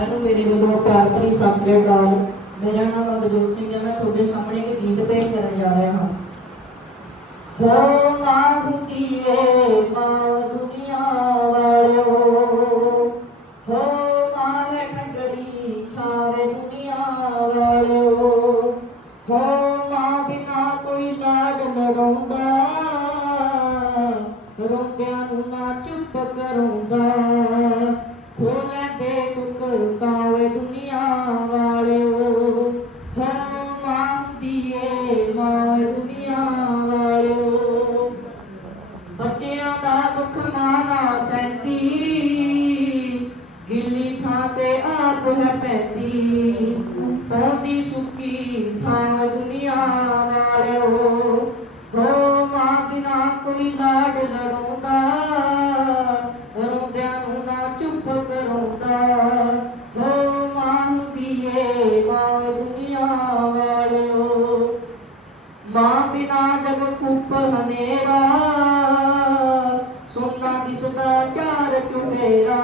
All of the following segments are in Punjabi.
ਸਾਰਿਆਂ ਨੂੰ ਮੇਰੇ ਵੱਲੋਂ ਪਿਆਰ ਭਰੀ ਸਤਿ ਸ੍ਰੀ ਅਕਾਲ। ਮੇਰਾ ਨਾਮ ਮਗਜੋਤ ਸਿੰਘ ਹੈ, ਮੈਂ ਤੁਹਾਡੇ ਸਾਹਮਣੇ ਇੱਕ ਗੀਤ ਪੇਸ਼ ਕਰਨ ਜਾ ਰਿਹਾ ਹਾਂ। ਹੋ ਮਾਂ ਹੁੰਦੀ ਮਾਂ ਦੁਨੀਆ ਵਾਲਿਓ, ਹੋ ਮਾਂ ਠੰਡੜੀ ਛਾਵੇ ਦੁਨੀਆ ਵਾਲਿਓ, ਹੋ ਮਾਂ ਬਿਨਾ ਕੋਈ ਲਾਡ ਲੜਾਉਂਦਾ ਰੋਂਦਿਆਂ ਨੂੰ ਨਾ ਚੁੱਪ ਕਰਾਉਂਦਾ ਹੋ ਲੈਂਦੇ ਦੁਨੀਆ ਵਾਲਿਓ, ਹੋ ਮਾਂ ਦੀਏ ਦੁਨੀਆ ਵਾਲਿਓ। ਬੱਚਿਆਂ ਦਾ ਦੁੱਖ ਮਾਨਾ ਸੈਂਦੀ ਗਿੱਲੀ ਥਾਂ ਤੇ ਆਪ ਹੈ ਪੈਂਦੀ। ਪੌਂਦੀ ਸੁੱਕੀ ਥਾਂ ਦੁਨੀਆ ਵਾਲਿਓ, ਹੋ ਮਾਂ ਬਿਨਾ ਕੋਈ ਲਾਡ ਲੜੋ। ਮਾਂ ਬਿਨਾ ਜਗ ਖੂਪ ਹਨੇਰਾ, ਸੁਣਨਾ ਦਿਸਦਾ ਚਾਰ ਚੁਫੇਰਾ,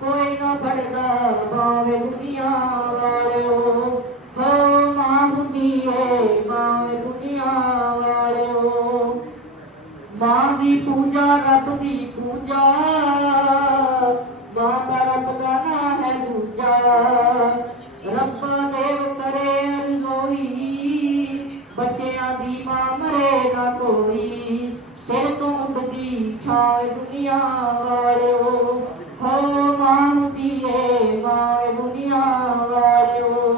ਕੋਈ ਨਾ ਫੜਦਾ ਬਾਵੇ ਦੁਨੀਆ ਵਾਲਿਓ। ਹੋ ਮਾਂ ਹੁੰਦੀ ਏ ਬਾਵੇ ਦੁਨੀਆ ਵਾਲਿਓ। ਮਾਂ ਦੀ ਪੂਜਾ, ਰੱਬ ਦੀ ਪੂਜਾ ਬੱਚਿਆਂ ਦੀ ਮਾਂ ਮਰੇ ਨਾ ਕੋਈ ਸਿਰ ਤੋਂ ਉੱਡਦੀ ਛਾਏ ਦੁਨੀਆ ਵਾਲਿਓ। ਹੋ ਮਾਂ ਹੁੰਦੀ ਏ ਮਾਂ ਦੁਨੀਆ ਵਾਲਿਓ।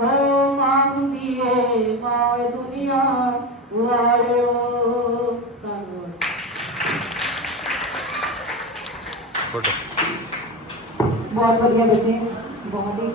ਹੋ ਮਾਂ ਹੁੰਦੀ ਏ ਮਾਂ ਦੁਨੀਆ ਵਾਲਿਓ। ਧੰਨਵਾਦ। ਬਹੁਤ ਵਧੀਆ ਬੱਚੇ ਬਹੁਤ ਹੀ